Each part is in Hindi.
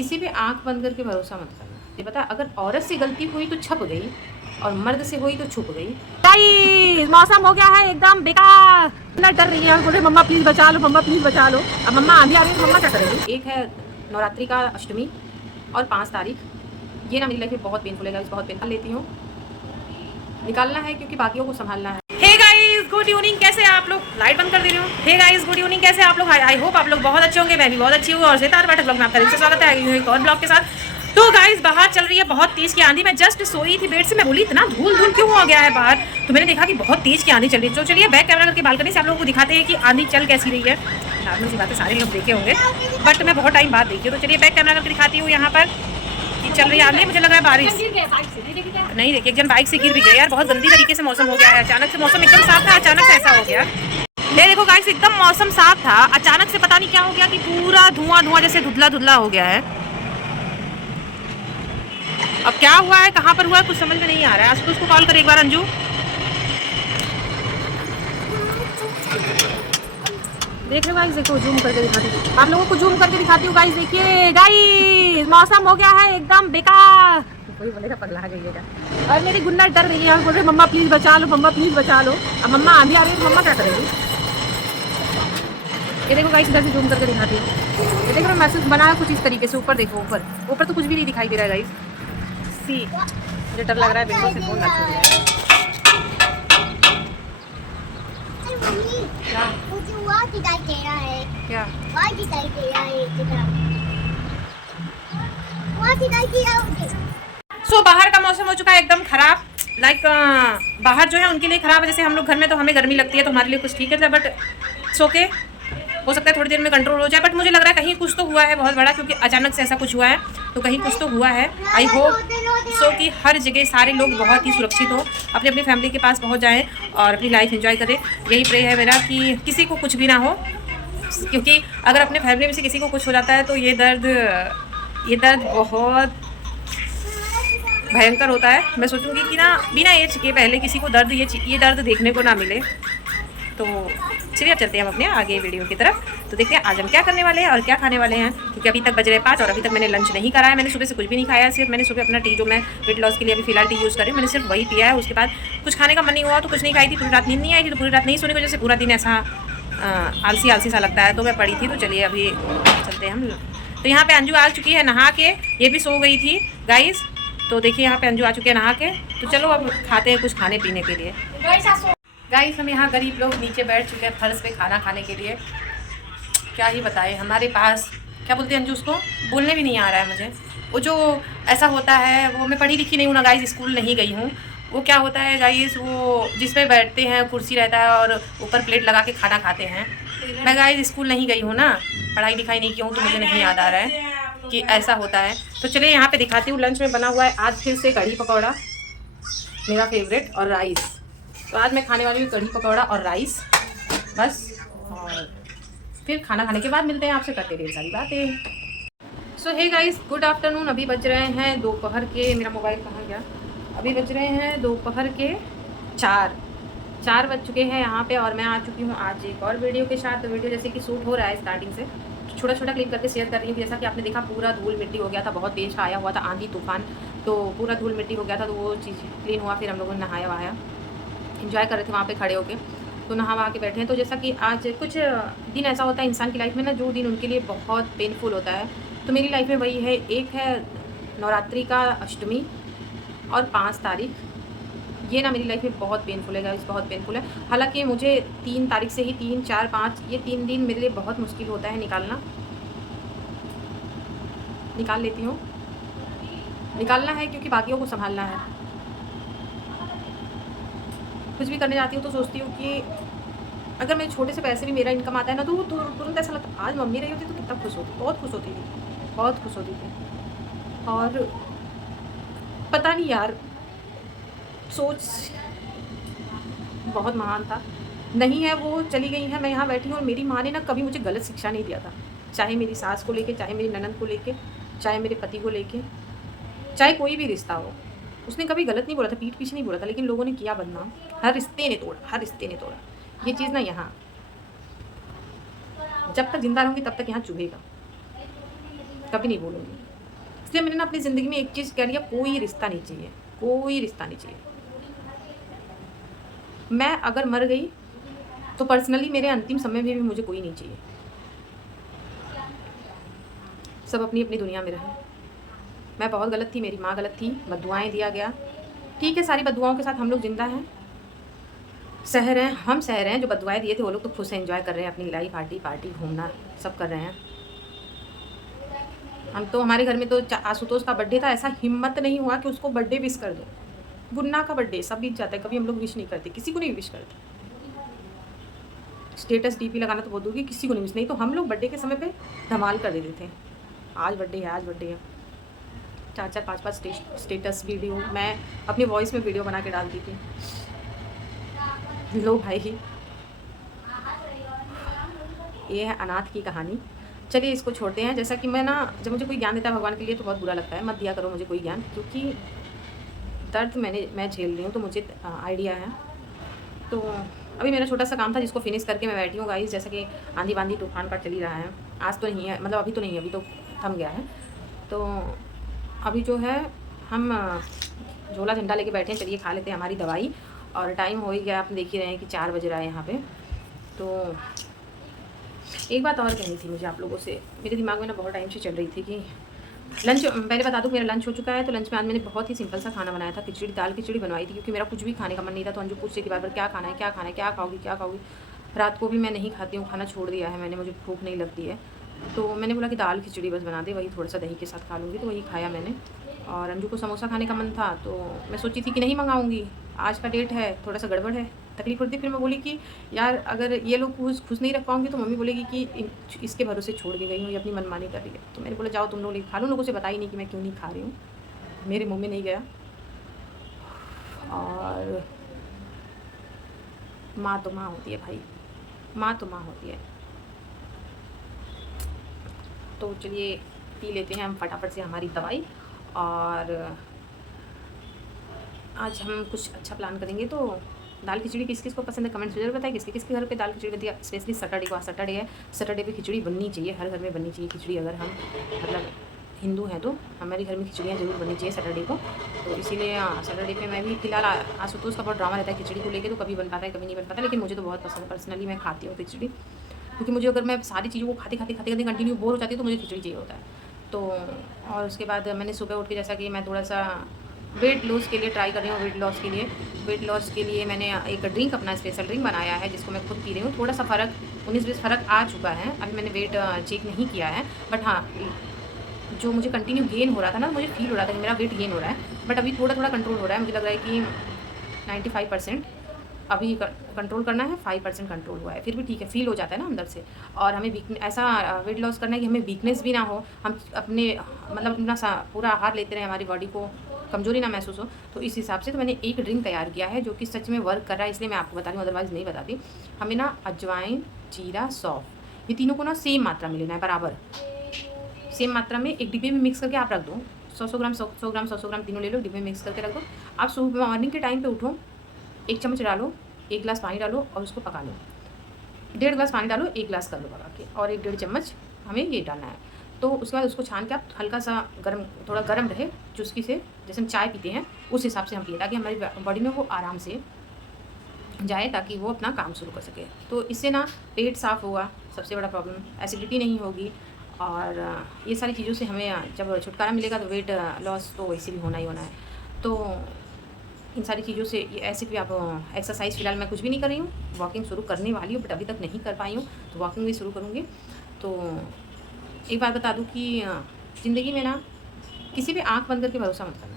किसी भी आंख बंद करके भरोसा मत करना। ये पता, अगर औरत से गलती हुई तो छप गई और मर्द से हुई तो छुप गई। गाइस मौसम हो गया है एकदम बेकार, ना डर रही है, बोल रही मम्मा प्लीज बचा लो, मम्मा प्लीज बचा लो। अब मम्मा आंधी आ रही है तो मम्मा क्या करेगी। एक है नवरात्रि का अष्टमी और 5 तारीख, ये ना मेरी लाइफ में बहुत पेनफुल है गाइस, बहुत पेनफुल लेती हूँ, निकालना है क्योंकि बाकियों को संभालना है। हे गाइस गुड इवनिंग, कैसे आप लोग। लाइट बंद कर दे रही हूँ। हे गाइस गुड इवनिंग, कैसे आप लोग। आई होप आप लोग बहुत अच्छे होंगे, मैं भी बहुत अच्छी हूँ। और सितार बैठक ब्लॉग में आपका दिल से स्वागत है एक और ब्लॉग के साथ। तो गाइस बाहर चल रही है बहुत तेज की आंधी। मैं जस्ट सोई थी बेड से, मैं बोली इतना धूल धूल क्यों हो गया है बाहर, तो मैंने देखा कि बहुत तेज की आंधी चल रही है। तो चलिए बैक कैमरा करके बालकनी से आप लोगों को दिखाते हैं कि आंधी चल कैसी रही है। नॉर्मल सी बात है, सारे लोग देखे होंगे बट मैं बहुत टाइम बाद देखी हूँ। तो चलिए बैक कैमरा करके दिखाती हूँ यहाँ पर कि चल रही है आंधी। मुझे लग रहा है बारिश नहीं, देखिए एक जन बाइक से गिर भी गया यार। बहुत गंदी तरीके से मौसम हो गया है, अचानक से मौसम एकदम साफ था, अचानक से ऐसा हो गया। ये देखो गाइस एकदम मौसम साफ था, अचानक से पता नहीं क्या हो गया कि पूरा धुआं धुआं जैसे धुंधला धुंधला हो गया है। अब क्या हुआ है, कहाँ पर हुआ है, कुछ समझ में नहीं आ रहा है। आशुतोष को कॉल कर एक बार अंजू। देख रहे हो गाइस, देखो जूम करके दिखाती हूँ आप लोगों को, जूम करके दिखाती हूँ गाइस। देखिए गाइस मौसम हो गया है एकदम बेकार, कोई बोलेगा पगला गई है क्या। और मेरी गुन्ना डर रही है, बोल रही मम्मा प्लीज बचा लो, मम्मा प्लीज बचा लो। अब मम्मा आंधी आ रही है तो मम्मा क्या करेगी। ये देखो गाइस इधर से जूम करके दिखाती हूँ। ये देखो मैसेज बनाया कुछ इस तरीके से, ऊपर देखो, ऊपर ऊपर तो कुछ भी नहीं दिखाई दे रहा है गाइस। सी मुझे डर लग रहा है विंडो से फोन ना छूट जाए। क्या मुझे वहाँ दिखाई दे रहा है, क्या वहाँ दिखाई दे रहा है, वहाँ दिखाई दे रहा है मुझे। सो बाहर का मौसम हो चुका है एकदम खराब। लाइक बाहर जो है उनके लिए खराब है, जैसे हम लोग घर में तो हमें गर्मी लगती है तो हमारे लिए कुछ ठीक है, बट सो हो सकता है थोड़ी देर में कंट्रोल हो जाए। बट मुझे लग रहा है कहीं कुछ तो हुआ है बहुत बड़ा, क्योंकि अचानक से ऐसा कुछ हुआ है, तो कहीं कुछ तो हुआ है। आई होप सो कि हर जगह सारे लोग बहुत ही सुरक्षित हो, अपनी अपनी फैमिली के पास पहुंच जाएं और अपनी लाइफ एंजॉय करें। यही प्रे है मेरा कि किसी को कुछ भी ना हो, क्योंकि अगर अपने फैमिली में से किसी को कुछ हो जाता है तो ये दर्द बहुत भयंकर होता है। मैं सोचूंगी कि ना बिना एज के पहले किसी को दर्द ये दर्द देखने को ना मिले। तो चलिए चलते हैं हम अपने आगे वीडियो की तरफ। तो देखते हैं आज हम क्या करने वाले हैं और क्या खाने वाले हैं, क्योंकि अभी तक बज रहे 5 और अभी तक मैंने लंच नहीं करा है। मैंने सुबह से कुछ भी नहीं खाया है, सिर्फ मैंने सुबह अपना टी, जो मैं वेट लॉस के लिए अभी फिलहाल टी यूज़ कर रही हूँ, मैंने सिर्फ वही पिया है। उसके बाद कुछ खाने का मन नहीं हुआ तो कुछ नहीं खाई थी। पूरी रात नींद नहीं आई थी, तो पूरी रात नहीं सोने की वजह से पूरा दिन ऐसा आलसी आलसी सा लगता है, तो मैं पड़ी थी। तो चलिए अभी चलते हैं हम। तो यहाँ पे अंजू आ चुकी है नहा के, ये भी सो गई थी गाइस। तो देखिए यहाँ पे अंजू आ चुकी है नहा के। तो चलो अब खाते हैं कुछ खाने पीने के लिए। गाइस हम यहाँ गरीब लोग नीचे बैठ चुके हैं फर्श पे खाना खाने के लिए। क्या ही बताएं, हमारे पास क्या बोलते हैं अंजू, उसको बोलने भी नहीं आ रहा है मुझे। वो जो ऐसा होता है, वो मैं पढ़ी लिखी नहीं हूँ ना गाइस, स्कूल नहीं गई हूँ। वो क्या होता है गाइस, वो जिसमें बैठते हैं, कुर्सी रहता है और ऊपर प्लेट लगा के खाना खाते हैं। मैं गाइस स्कूल नहीं गई हूँ ना, पढ़ाई लिखाई नहीं की हूँ, तो मुझे नहीं याद आ रहा है कि ऐसा होता है। तो चलिए यहाँ पे दिखाती हूँ। लंच में बना हुआ है आज फिर से कढ़ी पकौड़ा, मेरा फेवरेट, और राइस। तो आज मैं खाने वाली हूँ कढ़ी पकौड़ा और राइस बस। और फिर खाना खाने के बाद मिलते हैं आपसे, करते ढेर सारी बातें। सो हे गाइस गुड आफ्टरनून। अभी बज रहे हैं दोपहर के, मेरा मोबाइल कहाँ गया, अभी बज रहे हैं दोपहर के 4 बज चुके हैं यहाँ पे। और मैं आ चुकी हूँ आज एक और वीडियो के साथ। तो वीडियो जैसे कि शूट हो रहा है स्टार्टिंग से, छोटा छोटा क्लिप करके शेयर कर रही हूँ। जैसा कि आपने देखा पूरा धूल मिट्टी हो गया था, बहुत तेज आया हुआ था आंधी तूफान, तो पूरा धूल मिट्टी हो गया था। तो वो चीज़ क्लीन हुआ, फिर हम लोगों ने नहाया वहाया, इन्जॉय कर रहे थे वहाँ पे खड़े होके। तो नहा वहा के बैठे हैं। तो जैसा कि आज कुछ दिन ऐसा होता है इंसान की लाइफ में ना, जो दिन उनके लिए बहुत पेनफुल होता है। तो मेरी लाइफ में वही है। एक है नवरात्रि का अष्टमी और 5 तारीख, ये ना मेरी लाइफ में बहुत पेनफुल है गाइस, बहुत पेनफुल है। हालांकि मुझे 3 तारीख से ही 3, 4, 5 ये 3 दिन मेरे लिए बहुत मुश्किल होता है निकालना। निकाल लेती हूँ, निकालना है क्योंकि बाकियों को संभालना है। कुछ भी करने जाती हूँ तो सोचती हूँ कि अगर मेरे छोटे से पैसे भी मेरा इनकम आता है ना, तो तुरंत ऐसा लगता है आज मम्मी रही होती तो कितना खुश होती, बहुत खुश होती थी, बहुत खुश होती थी। और पता नहीं यार, सोच बहुत महान था, नहीं है वो चली गई है, मैं यहाँ बैठी हूँ। और मेरी माँ ने ना कभी मुझे गलत शिक्षा नहीं दिया था, चाहे मेरी सास को लेके, चाहे मेरी ननद को लेके, चाहे मेरे पति को लेके, चाहे कोई भी रिश्ता हो। उसने कभी गलत नहीं बोला था, पीठ पीछे नहीं बोला था, लेकिन लोगों ने किया बदनाम। हर रिश्ते ने तोड़ा, हर रिश्ते ने तोड़ा। ये चीज़ ना यहाँ जब तक जिंदा रहूँगी तब तक यहाँ चुभेगा, कभी नहीं बोलूँगी। इसलिए मैंने ना अपनी ज़िंदगी में एक चीज़ कह लिया, कोई रिश्ता नहीं चाहिए, कोई रिश्ता नहीं चाहिए। मैं अगर मर गई तो पर्सनली मेरे अंतिम समय में भी मुझे कोई नहीं चाहिए। सब अपनी अपनी दुनिया में रहें। मैं बहुत गलत थी, मेरी माँ गलत थी, बद्दुआएँ दिया गया। ठीक है, सारी बद्दुआओं के साथ हम लोग ज़िंदा हैं, सह रहे हैं, हम सह रहे हैं। जो बद्दुआएँ दिए थे वो लोग तो खुश से एंजॉय कर रहे हैं अपनी लाइफ, पार्टी घूमना सब कर रहे हैं। हम तो, हमारे घर में तो आशुतोष का बर्थडे था, ऐसा हिम्मत नहीं हुआ कि उसको बर्थडे विश कर दो। गुन्ना का बर्थडे सब बीत जाता है, कभी हम लोग विश नहीं करते, किसी को नहीं विश करते। स्टेटस डीपी लगाना तो बहुत दूर की, किसी को नहीं विश, नहीं तो हम लोग बर्थडे के समय पे धमाल कर देते थे। आज बर्थडे है, आज बर्थडे है, 4-4 5-5 स्टेटस वीडियो मैं अपनी वॉइस में वीडियो बना के डालती थी। लो भाई, ये है अनाथ की कहानी। चलिए इसको छोड़ते हैं। जैसा कि मैं ना, जब मुझे कोई ज्ञान देता है भगवान के लिए तो बहुत बुरा लगता है, मत दिया करो मुझे कोई ज्ञान, क्योंकि दर्द मैं झेल रही हूँ तो मुझे आइडिया है। तो अभी मेरा छोटा सा काम था जिसको फिनिश करके मैं बैठी हूँ गाइस। जैसा कि आंधी बांधी तूफान का चल ही रहा है, आज तो नहीं है, मतलब अभी तो नहीं है, अभी तो थम गया है। तो अभी जो है हम झोला झंडा लेके बैठे हैं, चलिए खा लेते हैं हमारी दवाई। और टाइम हो ही गया, आप देख ही रहे हैं कि 4 बज रहा है यहाँ पे। तो एक बात और कहनी थी मुझे आप लोगों से, मेरे दिमाग में ना बहुत टाइम से चल रही थी कि लंच, पहले बता दूँ मेरा लंच हो चुका है। तो लंच में आज मैंने बहुत ही सिंपल सा खाना बनाया था, खिचड़ी, दाल खिचड़ी बनवाई थी, क्योंकि मेरा कुछ भी खाने का मन नहीं था। तो अंजू पूछ रही थी बार बार क्या खाना है, क्या खाना है, क्या खाओगी, क्या खाओगी। रात को भी मैं नहीं खाती हूँ, खाना छोड़ दिया है मैंने, मुझे भूख नहीं लगती है। तो मैंने बोला कि दाल खिचड़ी बस बना दे, वही थोड़ा सा दही के साथ खा लूँगी, तो वही खाया मैंने। और अंजू को समोसा खाने का मन था, तो मैं सोची थी कि नहीं मंगाऊँगी, आज का डेट है, थोड़ा सा गड़बड़ है, तकलीफ होती। फिर मैं बोली कि यार अगर ये लोग खुश नहीं रख पाऊँगी तो मम्मी बोलेगी कि इसके भरोसे छोड़ के गई हूँ, ये अपनी मनमानी कर रही है। तो मैंने बोला जाओ तुम लोग खा लो, लोगों से बताई नहीं कि मैं क्यों नहीं खा रही हूँ, मेरे मुँह में नहीं गया। और माँ तो माँ होती है भाई, माँ तो माँ होती है। तो चलिए पी लेते हैं हम फटाफट से हमारी दवाई। और आज हम कुछ अच्छा प्लान करेंगे। तो दाल खिचड़ी किस किस को पसंद है कमेंट्स में जरूर बताएं, किसके किसके घर पे दाल खिचड़ी बनती है। स्पेशली सैटरडे को, आज सैटरडे है, सैटरडे पे खिचड़ी बननी चाहिए, हर घर में बननी चाहिए खिचड़ी। अगर हम मतलब हिंदू हैं तो हमारे घर में खिचड़ियाँ जरूर बननी चाहिए सैटरडे को। तो इसीलिए सैटरडे पे मैं भी फिलहाल, आशुतोष का बहुत ड्रामा रहता है खिचड़ी को लेकर, तो कभी बन पाता है कभी नहीं बन पाता, लेकिन मुझे तो बहुत पसंद है, पर्सनली मैं खाती हूँ खिचड़ी। क्योंकि मुझे, अगर मैं सारी चीज़ों को खाते कंटिन्यू बोर हो जाती हूँ तो मुझे खिचड़ी चाहिए होता है। तो और उसके बाद मैंने सुबह उठ के, जैसा कि मैं थोड़ा सा वेट लॉस के लिए ट्राई कर रही हूँ, वेट लॉस के लिए मैंने एक ड्रिंक, अपना स्पेशल ड्रिंक बनाया है जिसको मैं खुद पी रही हूँ। थोड़ा सा फ़र्क 19-20 फ़र्क आ चुका है, अभी मैंने वेट चेक नहीं किया है, बट हाँ जो मुझे कंटिन्यू गेन हो रहा था ना, मुझे फील हो रहा था कि मेरा वेट गेन हो रहा है, बट अभी थोड़ा कंट्रोल हो रहा है। मुझे लग रहा है कि 95% अभी कंट्रोल करना है, 5% कंट्रोल हुआ है, फिर भी ठीक है, फील हो जाता है ना अंदर से। और हमें ऐसा वेट लॉस करना है कि हमें वीकनेस भी ना हो, हम अपने मतलब अपना पूरा आहार लेते रहें, हमारी बॉडी को कमजोरी ना महसूस हो। तो इस हिसाब से तो मैंने एक ड्रिंक तैयार किया है जो कि सच में वर्क कर रहा है, इसलिए मैं आपको बता रही हूँ, अदरवाइज़ नहीं बताती। हमें ना अजवाइन, जीरा, सौंफ, ये तीनों को ना सेम मात्रा में लेना है, बराबर सेम मात्रा में एक डिब्बे में मिक्स करके आप रख दो। 100 ग्राम 100 ग्राम तीनों ले लो, डिब्बे में मिक्स करके रख दो। आप सुबह मॉर्निंग के टाइम पे उठो, 1 चम्मच डालो, 1 गिलास पानी डालो और उसको पका लो। 1.5 गिलास पानी डालो, 1 गिलास कर लो पका के, और 1-1.5 चम्मच हमें ये डालना है। तो उसके बाद उसको छान के आप हल्का सा गर्म, थोड़ा गर्म रहे चुस्की से, जैसे हम चाय पीते हैं उस हिसाब से हम पिए, ताकि हमारी बॉडी में वो आराम से जाए, ताकि वो अपना काम शुरू कर सके। तो इससे ना पेट साफ़ होगा, सबसे बड़ा प्रॉब्लम, एसिडिटी नहीं होगी। और ये सारी चीज़ों से हमें जब छुटकारा मिलेगा तो वेट लॉस तो वैसे भी होना ही होना है। तो इन सारी चीज़ों से ऐसे भी आप एक्सरसाइज, फ़िलहाल मैं कुछ भी नहीं कर रही हूँ, वॉकिंग शुरू करने वाली हूँ, बट अभी तक नहीं कर पाई हूँ, तो वॉकिंग भी शुरू करूँगी। तो एक बात बता दूँ कि ज़िंदगी में ना किसी पे आँख बंद करके भरोसा मत करना,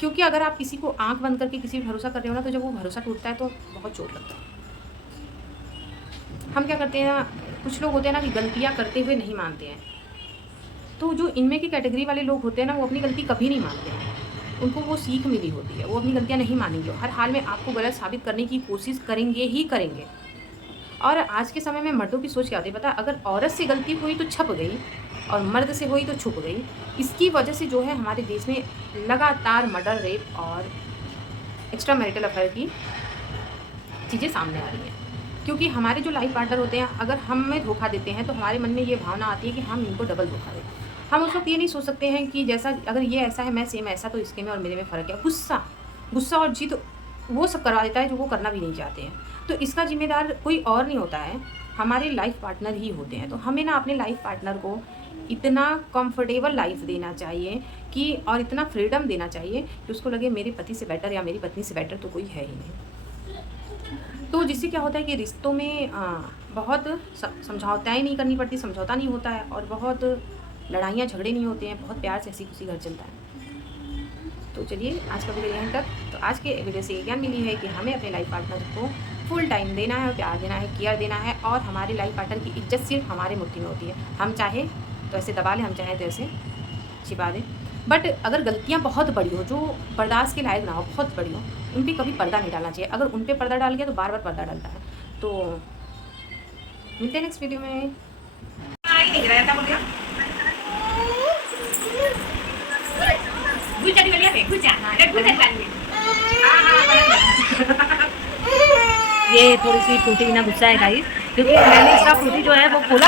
क्योंकि अगर आप किसी को आँख बंद करके किसी पे भरोसा कर रहे हो ना, तो जब वो भरोसा टूटता है तो बहुत चोट लगता है। हम क्या करते हैं ना, कुछ लोग होते हैं ना कि गलतियाँ करते हुए नहीं मानते हैं, तो जो इनमें की कैटेगरी वाले लोग होते हैं ना, वो अपनी गलती कभी नहीं मानते हैं, उनको वो सीख मिली होती है, वो अपनी गलतियाँ नहीं मानेंगे, हर हाल में आपको गलत साबित करने की कोशिश करेंगे ही करेंगे। और आज के समय में मर्दों की सोच क्या होती है पता है, अगर औरत से गलती हुई तो छप गई और मर्द से हुई तो छुप गई। इसकी वजह से जो है हमारे देश में लगातार मर्डर, रेप और एक्स्ट्रा मैरिटल अफेयर की चीज़ें सामने आ रही हैं, क्योंकि हमारे जो लाइफ पार्टनर होते हैं, अगर हमें धोखा देते हैं तो हमारे मन में ये भावना आती है कि हम इनको डबल धोखा दें। हम उस वक्त ये नहीं सोच सकते हैं कि जैसा अगर ये ऐसा है मैं सेम ऐसा, तो इसके में और मेरे में फ़र्क है। गुस्सा और जिद वो सब करवा देता है जो वो करना भी नहीं चाहते हैं। तो इसका ज़िम्मेदार कोई और नहीं होता है, हमारे लाइफ पार्टनर ही होते हैं। तो हमें ना अपने लाइफ पार्टनर को इतना कंफर्टेबल लाइफ देना चाहिए कि और इतना फ्रीडम देना चाहिए कि उसको लगे मेरे पति से बेटर या मेरी पत्नी से बेटर तो कोई है ही नहीं। तो जिससे क्या होता है कि रिश्तों में बहुत समझौताएँ नहीं करनी पड़ती, समझौता नहीं होता है और बहुत लड़ाइयाँ झगड़े नहीं होते हैं, बहुत प्यार से हंसी खुशी घर चलता है। तो चलिए आज का वीडियो यहीं तक। तो आज के वीडियो से ये ज्ञान मिली है कि हमें अपने लाइफ पार्टनर को फुल टाइम देना है, प्यार देना है, केयर देना है और हमारे लाइफ पार्टनर की इज्जत सिर्फ हमारे मुट्ठी में होती है। हम चाहे तो ऐसे दबा लें, हम चाहे तो ऐसे छिपा दें। बट अगर गलतियाँ बहुत बड़ी हो, जो बर्दाश्त के लायक ना हो, बहुत बड़ी हो, उन पर कभी पर्दा नहीं डालना चाहिए। अगर उन पर पर्दा डाल गया तो बार बार पर्दा डालता है। तो मिलते हैं नेक्स्ट वीडियो में। क्या बोल रहा गुच्चा निकल गया, गुच्चा ये थोड़ी सी फ्रूटी बिना गुस्सा है गाइस, क्योंकि मैंने इसका फ्रूटी जो है वो खोला